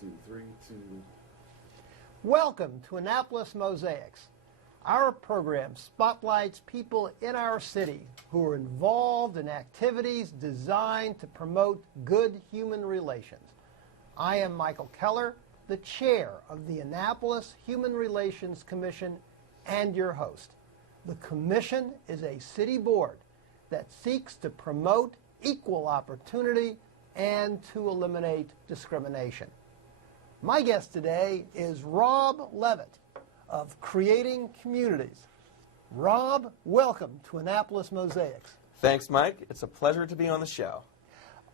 2, 3, 2. Welcome to Annapolis Mosaics. Our program spotlights people in our city who are involved in activities designed to promote good human relations. I am Michael Keller, the chair of the Annapolis Human Relations Commission and your host. The commission is a city board that seeks to promote equal opportunity and to eliminate discrimination. My guest today is Rob Levit of Creating Communities. Rob, welcome to Annapolis Mosaics. Thanks, Mike. It's a pleasure to be on the show.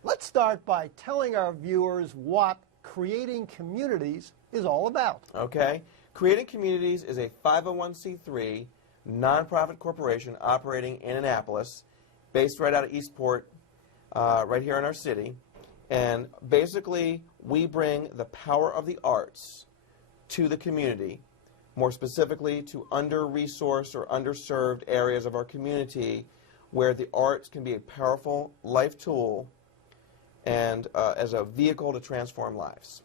Let's start by telling our viewers what Creating Communities is all about. Okay. Creating Communities is a 501c3 nonprofit corporation operating in Annapolis, based right out of Eastport, right here in our city. And basically, we bring the power of the arts to the community, more specifically to under-resourced or underserved areas of our community where the arts can be a powerful life tool and as a vehicle to transform lives.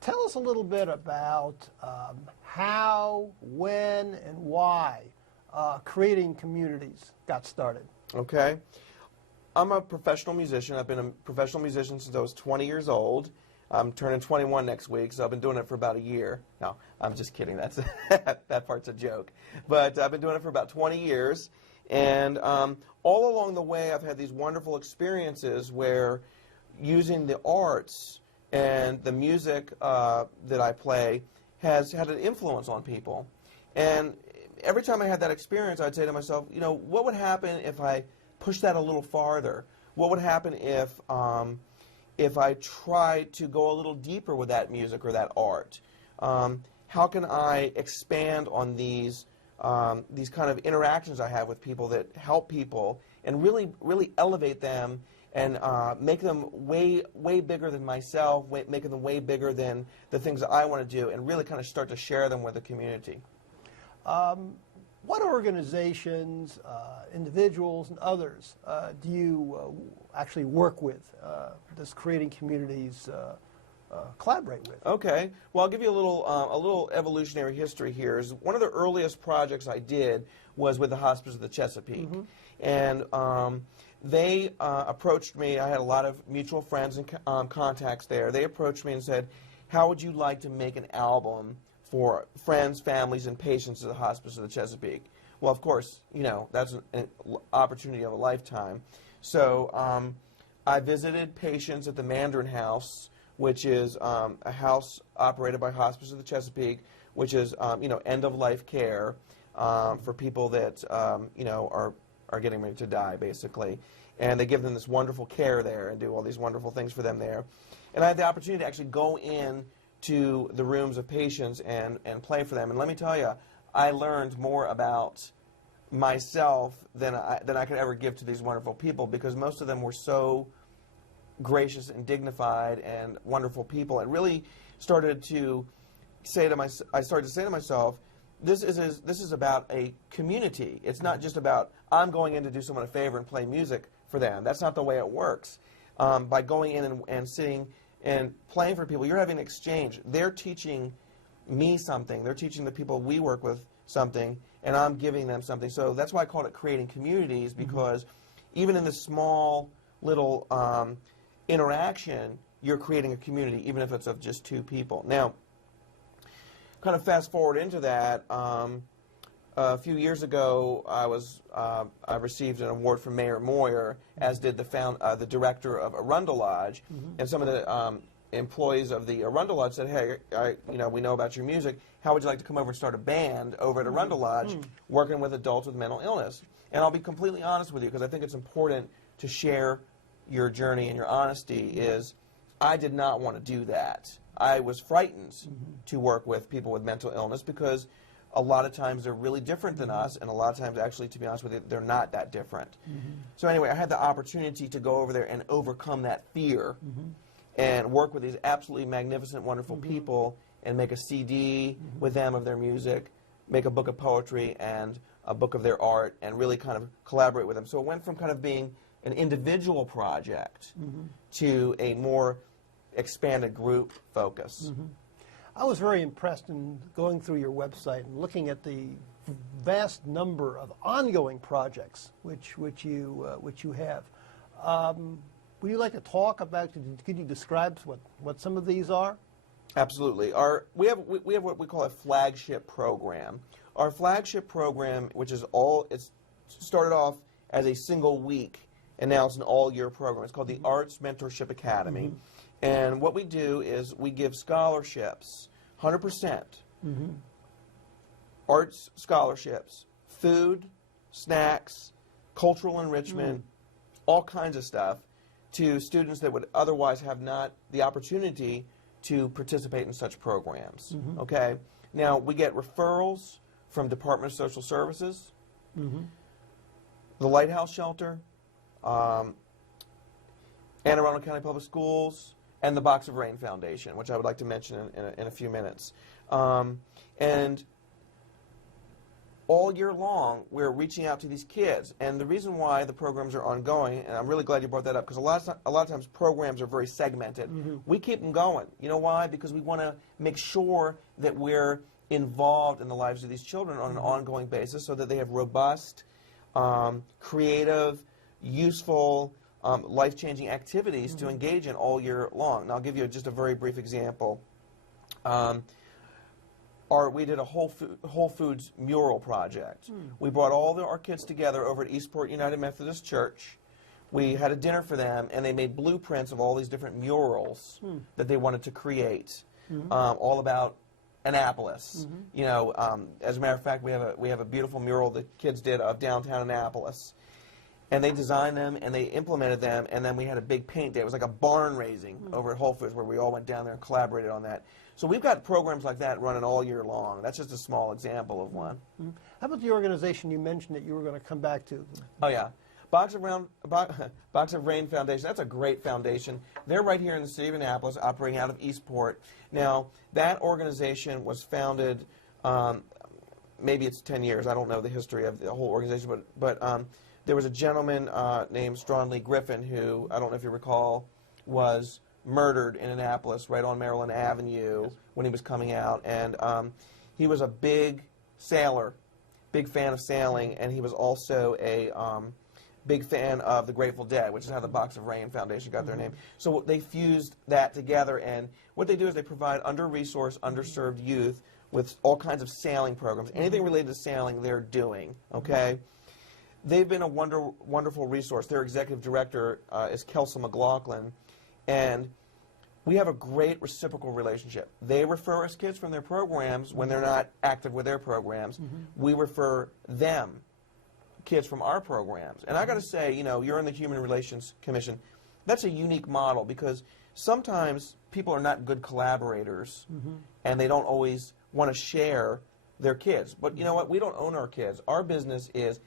Tell us a little bit about how, when, and why Creating Communities got started. Okay. I'm a professional musician. I've been a professional musician since I was 20 years old. I'm turning 21 next week, so I've been doing it for about a year. No, I'm just kidding. That's that part's a joke. But I've been doing it for about 20 years. And all along the way, I've had these wonderful experiences where using the arts and the music that I play has had an influence on people. And every time I had that experience, I'd say to myself, you know, what would happen if I push that a little farther? What would happen if I tried to go a little deeper with that music or that art? How can I expand on these kind of interactions I have with people that help people and really elevate them and make them way bigger than myself, making them way bigger than the things that I want to do, and really kind of start to share them with the community? What organizations, individuals, and others do you actually work with? Does Creating Communities collaborate with? Okay. Well, I'll give you a little evolutionary history here. One of the earliest projects I did was with the Hospice of the Chesapeake. Mm-hmm. And they approached me. I had a lot of mutual friends and contacts there. They approached me and said, how would you like to make an album for friends, families, and patients of the Hospice of the Chesapeake? Well, of course, you know, that's an opportunity of a lifetime. So I visited patients at the Mandarin House, which is a house operated by Hospice of the Chesapeake, which is, you know, end-of-life care for people that, you know, are getting ready to die, basically. And they give them this wonderful care there and do all these wonderful things for them there. And I had the opportunity to actually go in to the rooms of patients and play for them. And let me tell you, I learned more about myself than I could ever give to these wonderful people, because most of them were so gracious and dignified and wonderful people, and really started to say to myself, this is about a community. It's not just about I'm going in to do someone a favor and play music for them. That's not the way it works. By going in and sitting and playing for people, you're having an exchange. They're teaching me something. They're teaching the people we work with something, and I'm giving them something. So that's why I called it Creating Communities, because even in this small little interaction, you're creating a community, even if it's of just two people. Now, kind of fast forward into that, a few years ago, I received an award from Mayor Moyer, as did the director of Arundel Lodge, and some of the employees of the Arundel Lodge said, "Hey, you know, we know about your music. How would you like to come over and start a band over at Arundel Lodge, working with adults with mental illness?" And I'll be completely honest with you, because I think it's important to share your journey and your honesty. Is I did not want to do that. I was frightened to work with people with mental illness, because a lot of times they're really different than us, and a lot of times, actually, to be honest with you, they're not that different. So anyway, I had the opportunity to go over there and overcome that fear and work with these absolutely magnificent, wonderful people and make a CD with them of their music, make a book of poetry and a book of their art, and really kind of collaborate with them. So it went from kind of being an individual project to a more expanded group focus. I was very impressed in going through your website and looking at the vast number of ongoing projects which you have. Would you like to talk about? Could you describe what some of these are? Absolutely. We have what we call a flagship program. Our flagship program, which is it's started off as a single week, and now it's an all-year program. It's called the Arts Mentorship Academy. And what we do is we give scholarships, 100%, arts scholarships, food, snacks, cultural enrichment, all kinds of stuff, to students that would otherwise have not the opportunity to participate in such programs. Okay? Now, we get referrals from Department of Social Services, the Lighthouse Shelter, Anne Arundel County Public Schools, and the Box of Rain Foundation, which I would like to mention in a few minutes. And all year long, we're reaching out to these kids. And the reason why the programs are ongoing, and I'm really glad you brought that up, because a lot of times programs are very segmented. We keep them going. You know why? Because we want to make sure that we're involved in the lives of these children on an ongoing basis so that they have robust, creative, useful, life-changing activities to engage in all year long. And I'll give you just a very brief example. We did a Whole Foods mural project. We brought all our kids together over at Eastport United Methodist Church. We had a dinner for them, and they made blueprints of all these different murals that they wanted to create, all about Annapolis. You know, as a matter of fact, we have a beautiful mural the kids did of downtown Annapolis. And they designed them, and they implemented them, and then we had a big paint day. It was like a barn raising over at Whole Foods where we all went down there and collaborated on that. So we've got programs like that running all year long. That's just a small example of one. How about the organization you mentioned that you were going to come back to? Oh, yeah. Box of Rain Foundation. That's a great foundation. They're right here in the city of Annapolis, operating out of Eastport. Now, that organization was founded, maybe it's 10 years. I don't know the history of the whole organization, but there was a gentleman named Strawn Lee Griffin who, I don't know if you recall, was murdered in Annapolis right on Maryland Avenue when he was coming out. And he was a big sailor, big fan of sailing, and he was also a big fan of the Grateful Dead, which is how the Box of Rain Foundation got their name. So they fused that together, and what they do is they provide under-resourced, underserved youth with all kinds of sailing programs. Anything related to sailing, they're doing, okay? They've been a wonderful resource. Their executive director is Kelsa McLaughlin, and we have a great reciprocal relationship. They refer us kids from their programs when they're not active with their programs. We refer them, kids from our programs. And I got to say, you know, you're in the Human Relations Commission. That's a unique model because sometimes people are not good collaborators and they don't always want to share their kids. But you know what? We don't own our kids. Our business is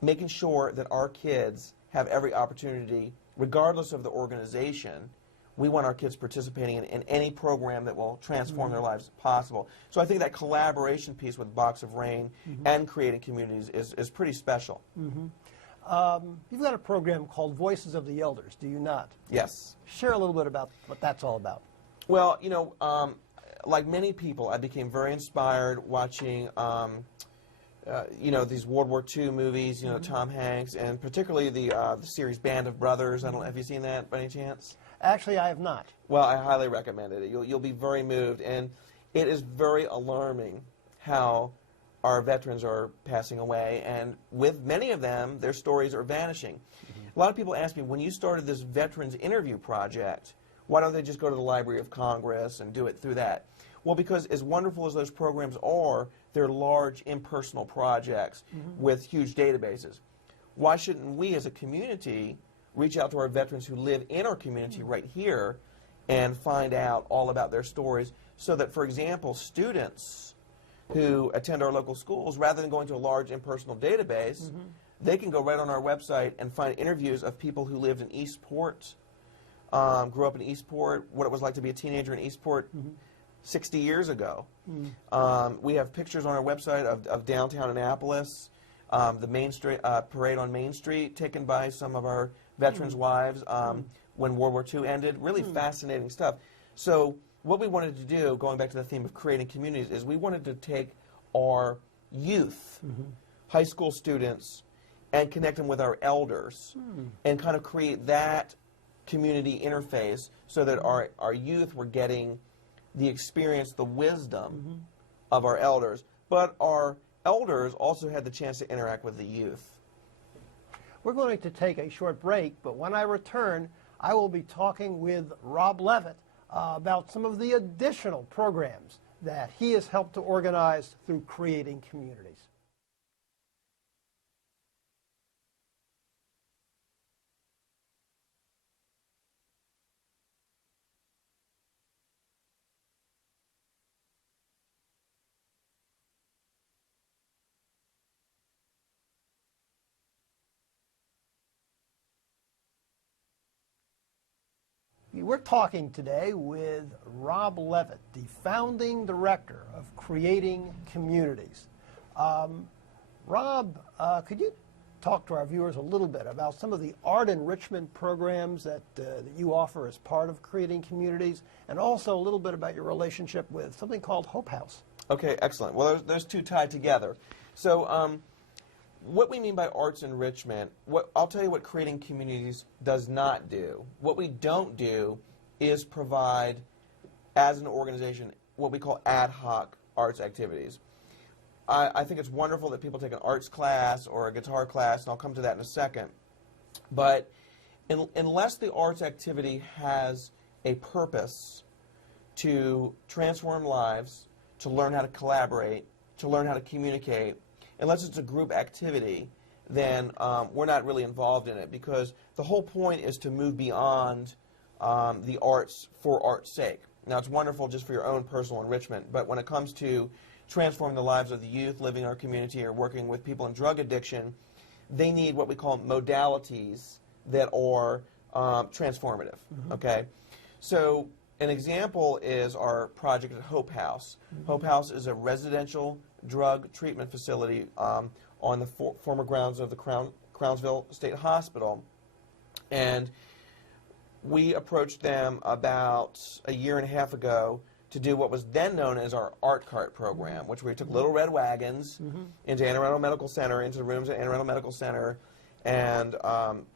making sure that our kids have every opportunity, regardless of the organization. We want our kids participating in any program that will transform their lives possible. So I think that collaboration piece with Box of Rain and creating communities is pretty special. You've got a program called Voices of the Elders, do you not? Yes. Share a little bit about what that's all about. Well, you know, like many people, I became very inspired watching you know, these World War II movies, you know, Tom Hanks, and particularly the series Band of Brothers. I don't know, have you seen that by any chance? Actually, I have not. Well, I highly recommend it. You'll be very moved, and it is very alarming how our veterans are passing away, and with many of them, their stories are vanishing. A lot of people ask me, when you started this Veterans Interview Project, why don't they just go to the Library of Congress and do it through that? Well, because as wonderful as those programs are, they're large, impersonal projects with huge databases. Why shouldn't we as a community reach out to our veterans who live in our community right here and find out all about their stories so that, for example, students who attend our local schools, rather than going to a large impersonal database, they can go right on our website and find interviews of people who lived in Eastport, grew up in Eastport, what it was like to be a teenager in Eastport 60 years ago. We have pictures on our website of downtown Annapolis, the Main Street parade on Main Street taken by some of our veterans' wives when World War II ended. Really fascinating stuff. So what we wanted to do, going back to the theme of creating communities, is we wanted to take our youth, high school students, and connect them with our elders and kind of create that community interface so that our youth were getting the experience, the wisdom of our elders, but our elders also had the chance to interact with the youth. We're going to take a short break, but when I return, I will be talking with Rob Levit about some of the additional programs that he has helped to organize through creating communities. We're talking today with Rob Levit, the founding director of Creating Communities. Rob, could you talk to our viewers a little bit about some of the art enrichment programs that you offer as part of Creating Communities, and also a little bit about your relationship with something called Hope House? Okay, excellent. Well, those two tied together. So what we mean by arts enrichment, I'll tell you what Creating Communities does not do. What we don't do is provide, as an organization, what we call ad hoc arts activities. I think it's wonderful that people take an arts class or a guitar class, and I'll come to that in a second. But unless the arts activity has a purpose to transform lives, to learn how to collaborate, to learn how to communicate, unless it's a group activity, then we're not really involved in it, because the whole point is to move beyond the arts for art's sake. Now, it's wonderful just for your own personal enrichment, but when it comes to transforming the lives of the youth living in our community or working with people in drug addiction, they need what we call modalities that are transformative, okay? So an example is our project at Hope House. Hope House is a residential drug treatment facility on the former grounds of the Crownsville State Hospital. And we approached them about a year and a half ago to do what was then known as our Art Cart program, which we took little red wagons into Anne Arundel Medical Center, into the rooms at Anne Arundel Medical Center, and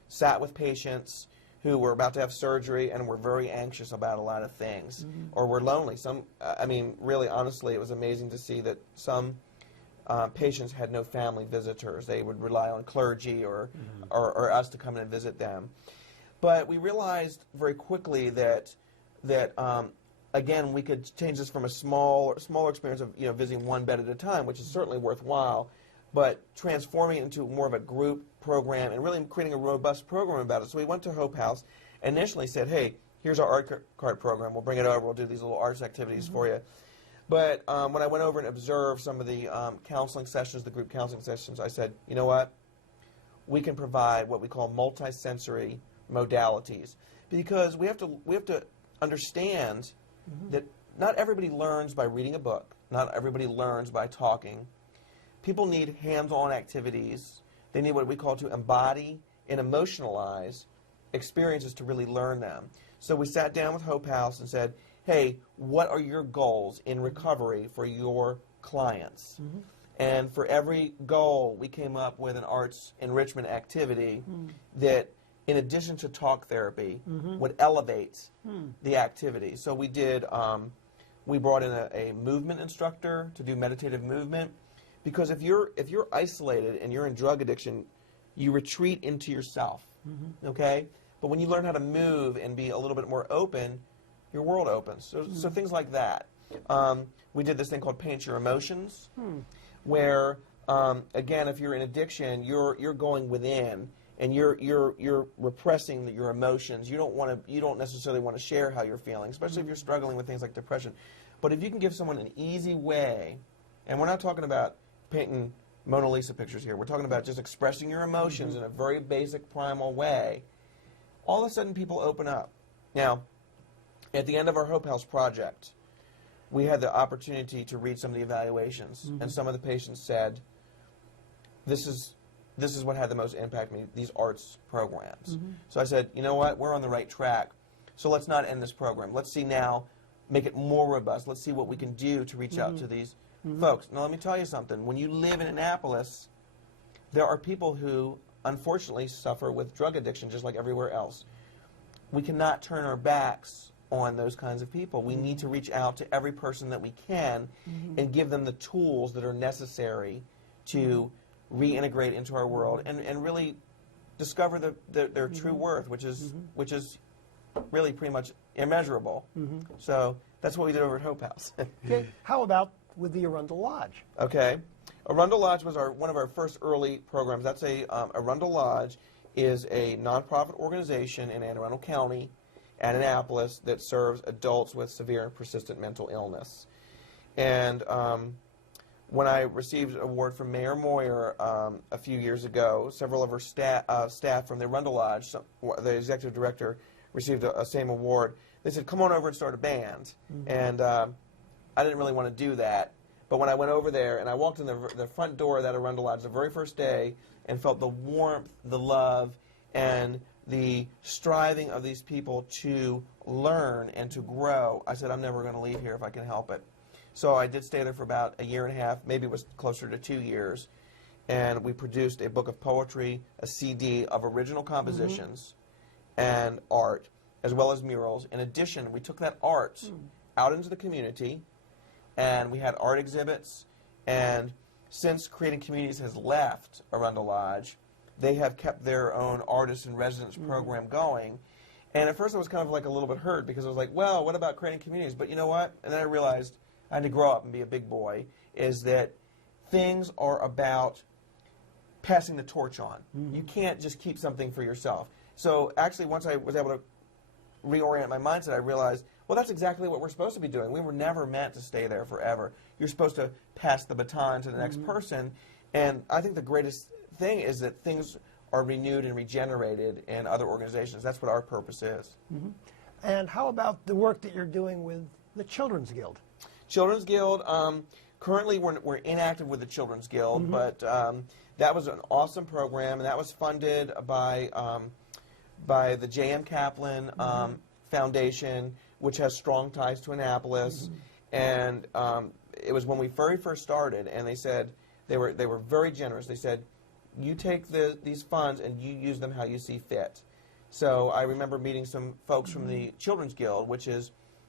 sat with patients who were about to have surgery and were very anxious about a lot of things, or were lonely. I mean, really, honestly, it was amazing to see that some patients had no family visitors. They would rely on clergy or us to come in and visit them. But we realized very quickly that again, we could change this from a smaller experience of visiting one bed at a time, which is certainly worthwhile, but transforming it into more of a group program and really creating a robust program about it. So we went to Hope House and initially said, hey, here's our Art Cart program. We'll bring it over. We'll do these little arts activities for you. But when I went over and observed some of the counseling sessions, the group counseling sessions, I said, you know what? We can provide what we call multisensory modalities, because we have to understand that not everybody learns by reading a book. Not everybody learns by talking. People need hands-on activities. They need what we call to embody and emotionalize experiences to really learn them. So we sat down with Hope House and said, hey, what are your goals in recovery for your clients? And for every goal, we came up with an arts enrichment activity that, in addition to talk therapy, would elevate the activity. So we did, we brought in a movement instructor to do meditative movement, because if you're isolated and you're in drug addiction, you retreat into yourself, okay? But when you learn how to move and be a little bit more open, your world opens. So things like that. We did this thing called Paint Your Emotions, where, again, if you're in addiction, you're going within, and you're repressing your emotions. You don't necessarily want to share how you're feeling, especially if you're struggling with things like depression. But if you can give someone an easy way, and we're not talking about painting Mona Lisa pictures here, we're talking about just expressing your emotions in a very basic, primal way, all of a sudden people open up. Now, at the end of our Hope House project, we had the opportunity to read some of the evaluations, and some of the patients said, this is what had the most impact on me, these arts programs. So I said, you know what, we're on the right track. So let's not end this program. Let's see now, make it more robust. Let's see what we can do to reach out to these folks. Now, let me tell you something. When you live in Annapolis, there are people who, unfortunately, suffer with drug addiction just like everywhere else. We cannot turn our backs on those kinds of people. We need to reach out to every person that we can and give them the tools that are necessary to reintegrate into our world and really discover their true worth, which is really pretty much immeasurable. So that's what we did over at Hope House. Okay. How about with the Arundel Lodge? Okay. Arundel Lodge was one of our first early programs. That's Arundel Lodge is a nonprofit organization in Anne Arundel County and Annapolis that serves adults with severe and persistent mental illness. And when I received an award from Mayor Moyer a few years ago, several of her staff from the Arundel Lodge, the executive director, received a same award. They said, come on over and start a band. And I didn't really want to do that. But when I went over there and I walked in the front door of that Arundel Lodge the very first day and felt the warmth, the love, and the striving of these people to learn and to grow, I said, I'm never going to leave here if I can help it. So I did stay there for about a year and a half, maybe it was closer to 2 years, and we produced a book of poetry, a CD of original compositions and art, as well as murals. In addition, we took that art out into the community, and we had art exhibits, and since Creating Communities has left Arundel Lodge, they have kept their own artist in residence program going. And at first I was kind of like a little bit hurt because I was like, well, what about Creating Communities? But you know what? And then I realized I had to grow up and be a big boy, is that things are about passing the torch on. You can't just keep something for yourself. So actually, once I was able to reorient my mindset, I realized, well, that's exactly what we're supposed to be doing. We were never meant to stay there forever. You're supposed to pass the baton to the next person. And I think the greatest thing is that things are renewed and regenerated in other organizations. That's what our purpose is. And how about the work that you're doing with the Children's Guild? Children's Guild, currently we're inactive with the Children's Guild, but that was an awesome program, and that was funded by the J.M. Kaplan Foundation, which has strong ties to Annapolis. And it was when we very first started, and they said, they were very generous. They said, you take these funds and you use them how you see fit. So I remember meeting some folks from the Children's Guild, which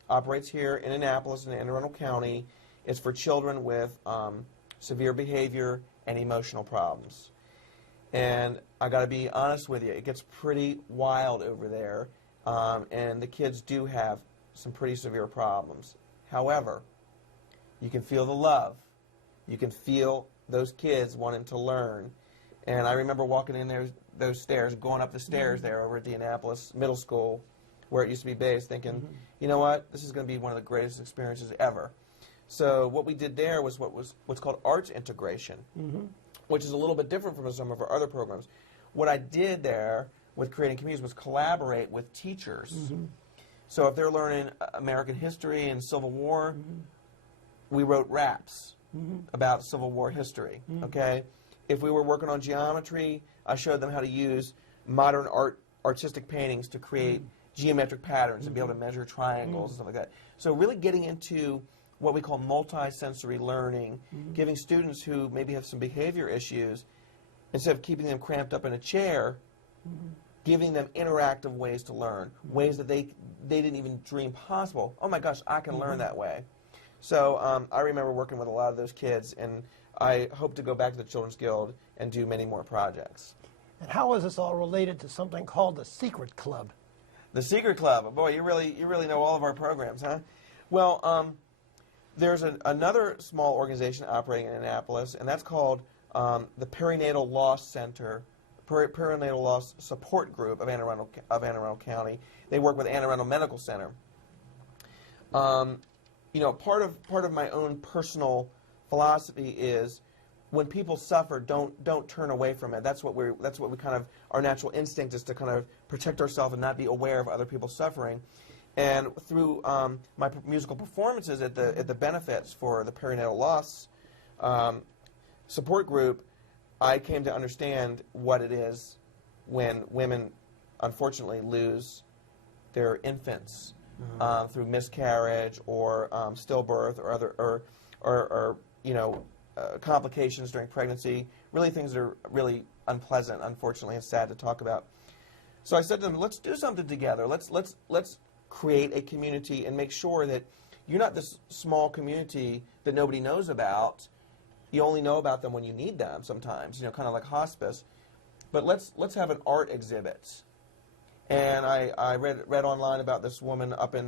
operates here in Annapolis in Anne Arundel County. It's for children with severe behavior and emotional problems. And I got to be honest with you, it gets pretty wild over there, and the kids do have some pretty severe problems. However, you can feel the love. You can feel those kids wanting to learn. And I remember walking in there, those stairs, going up the stairs there over at the Annapolis Middle School, where it used to be based, thinking, you know what, this is going to be one of the greatest experiences ever. So what we did there was what's called arts integration, which is a little bit different from some of our other programs. What I did there with Creating Communities was collaborate with teachers. So if they're learning American history and Civil War, we wrote raps about Civil War history, okay? If we were working on geometry, I showed them how to use modern artistic paintings to create geometric patterns and be able to measure triangles and stuff like that. So really getting into what we call multi-sensory learning, giving students who maybe have some behavior issues, instead of keeping them cramped up in a chair, giving them interactive ways to learn, ways that they didn't even dream possible. Oh my gosh, I can learn that way. So I remember working with a lot of those kids, and I hope to go back to the Children's Guild and do many more projects. And how is this all related to something called the Secret Club? The Secret Club. Boy, you really know all of our programs, huh? Well, there's another small organization operating in Annapolis, and that's called the Perinatal Loss Center, Perinatal Loss Support Group of Anne Arundel County. They work with Anne Arundel Medical Center. You know, part of my own personal philosophy is when people suffer, don't turn away from it. That's what we kind of, our natural instinct is to kind of protect ourselves and not be aware of other people's suffering. And through my musical performances at the benefits for the Perinatal Loss Support Group, I came to understand what it is when women unfortunately lose their infants through miscarriage or stillbirth or other or complications during pregnancy. Really things that are really unpleasant, unfortunately, and sad to talk about. So I said to them, let's do something together. Let's create a community and make sure that you're not this small community that nobody knows about. You only know about them when you need them sometimes, kind of like hospice. But let's have an art exhibit. And I read online about this woman up in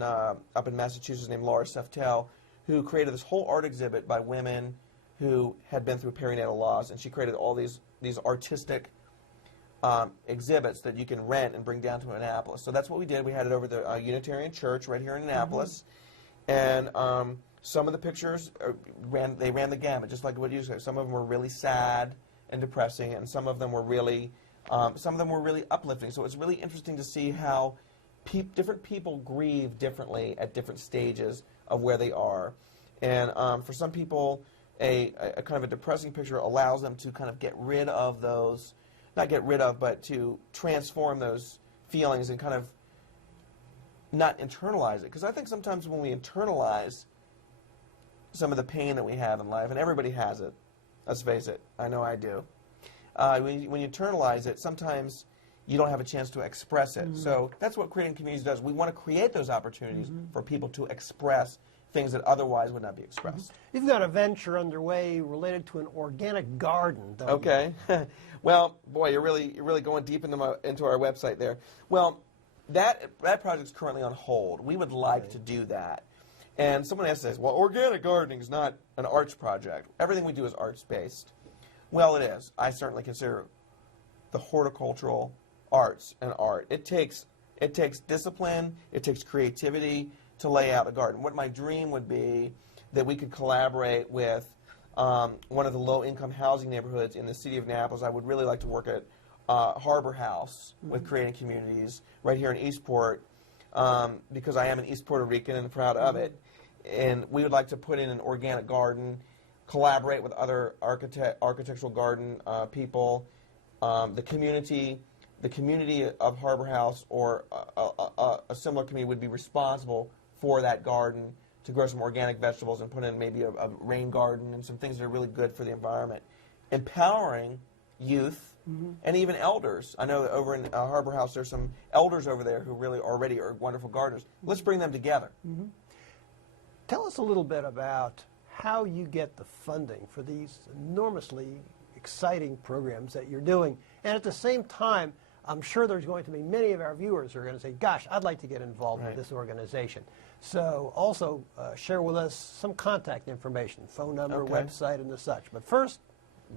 Massachusetts named Laura Seftel, who created this whole art exhibit by women who had been through perinatal loss, and she created all these artistic exhibits that you can rent and bring down to Annapolis. So that's what we did. We had it over the Unitarian Church right here in Annapolis, and some of the pictures ran the gamut, just like what you said. Some of them were really sad and depressing, and some of them were really uplifting. So it's really interesting to see how different people grieve differently at different stages of where they are. And for some people, a kind of a depressing picture allows them to kind of get rid of those, not get rid of, but to transform those feelings and kind of not internalize it. Because I think sometimes when we internalize some of the pain that we have in life, and everybody has it, let's face it, I know I do. When you internalize it, sometimes you don't have a chance to express it. So that's what creating communities does. We want to create those opportunities for people to express things that otherwise would not be expressed. You've got a venture underway related to an organic garden, don't you? Okay. Well, boy, you're really going deep into our website there. Well, that project's currently on hold. We would like to do that. And someone else says, well, organic gardening is not an arts project. Everything we do is arts-based. Well, it is. I certainly consider the horticultural arts an art. It takes discipline, it takes creativity to lay out a garden. What my dream would be that we could collaborate with one of the low-income housing neighborhoods in the city of Annapolis. I would really like to work at Harbor House with creating communities right here in Eastport because I am an East Puerto Rican and proud of it. And we would like to put in an organic garden, collaborate with other architectural garden people, the community of Harbor House or a similar community would be responsible for that garden to grow some organic vegetables and put in maybe a rain garden and some things that are really good for the environment. Empowering youth and even elders. I know that over in Harbor House there's some elders over there who really already are wonderful gardeners. Let's bring them together. Tell us a little bit about how you get the funding for these enormously exciting programs that you're doing. And at the same time, I'm sure there's going to be many of our viewers who are going to say, gosh, I'd like to get involved with this organization. So also share with us some contact information, phone number, website, and the such. But first,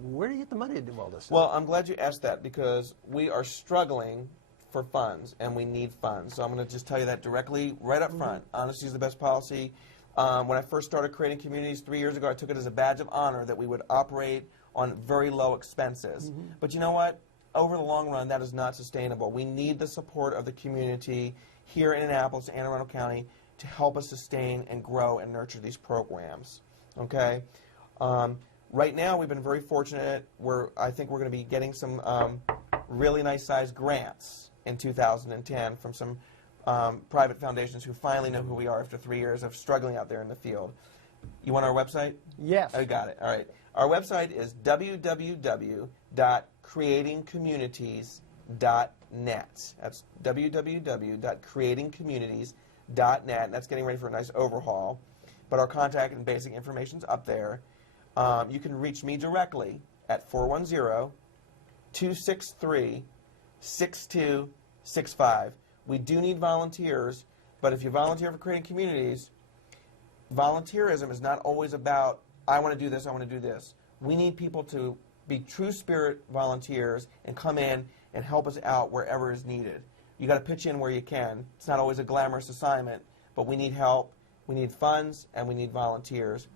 where do you get the money to do all this stuff? Well, I'm glad you asked that because we are struggling for funds, and we need funds. So I'm going to just tell you that directly right up front. Honesty is the best policy. When I first started creating communities 3 years ago, I took it as a badge of honor that we would operate on very low expenses. But you know what? Over the long run, that is not sustainable. We need the support of the community here in Annapolis, Anne Arundel County, to help us sustain and grow and nurture these programs. Okay? Right now, we've been very fortunate. I think we're going to be getting some really nice-sized grants in 2010 from some private foundations who finally know who we are after 3 years of struggling out there in the field. You want our website? Yes. I got it. All right. Our website is www.creatingcommunities.net. That's www.creatingcommunities.net. And that's getting ready for a nice overhaul. But our contact and basic information is up there. You can reach me directly at 410-263-6265. We do need volunteers, but if you volunteer for creating communities, volunteerism is not always about, I want to do this, I want to do this. We need people to be true spirit volunteers and come in and help us out wherever is needed. You got to pitch in where you can. It's not always a glamorous assignment, but we need help, we need funds, and we need volunteers.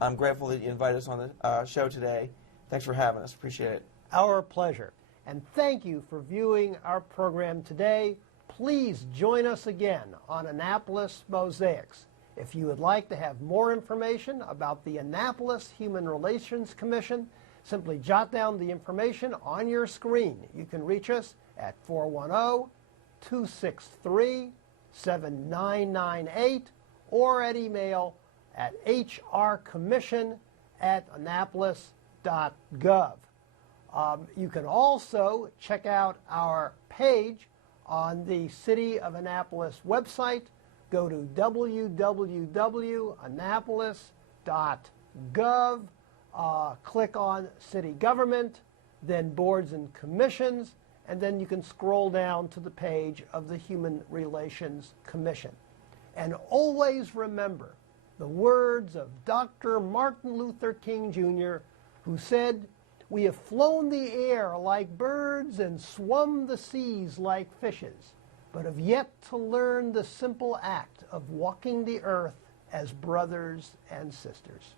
I'm grateful that you invited us on the show today. Thanks for having us. Appreciate it. Our pleasure. And thank you for viewing our program today. Please join us again on Annapolis Mosaics. If you would like to have more information about the Annapolis Human Relations Commission, simply jot down the information on your screen. You can reach us at 410-263-6265. 7998 or at email at hrcommission@annapolis.gov. You can also check out our page on the City of Annapolis website. Go to www.annapolis.gov, click on City Government, then Boards and Commissions, and then you can scroll down to the page of the Human Relations Commission. And always remember the words of Dr. Martin Luther King Jr., who said, "We have flown the air like birds and swum the seas like fishes, but have yet to learn the simple act of walking the earth as brothers and sisters."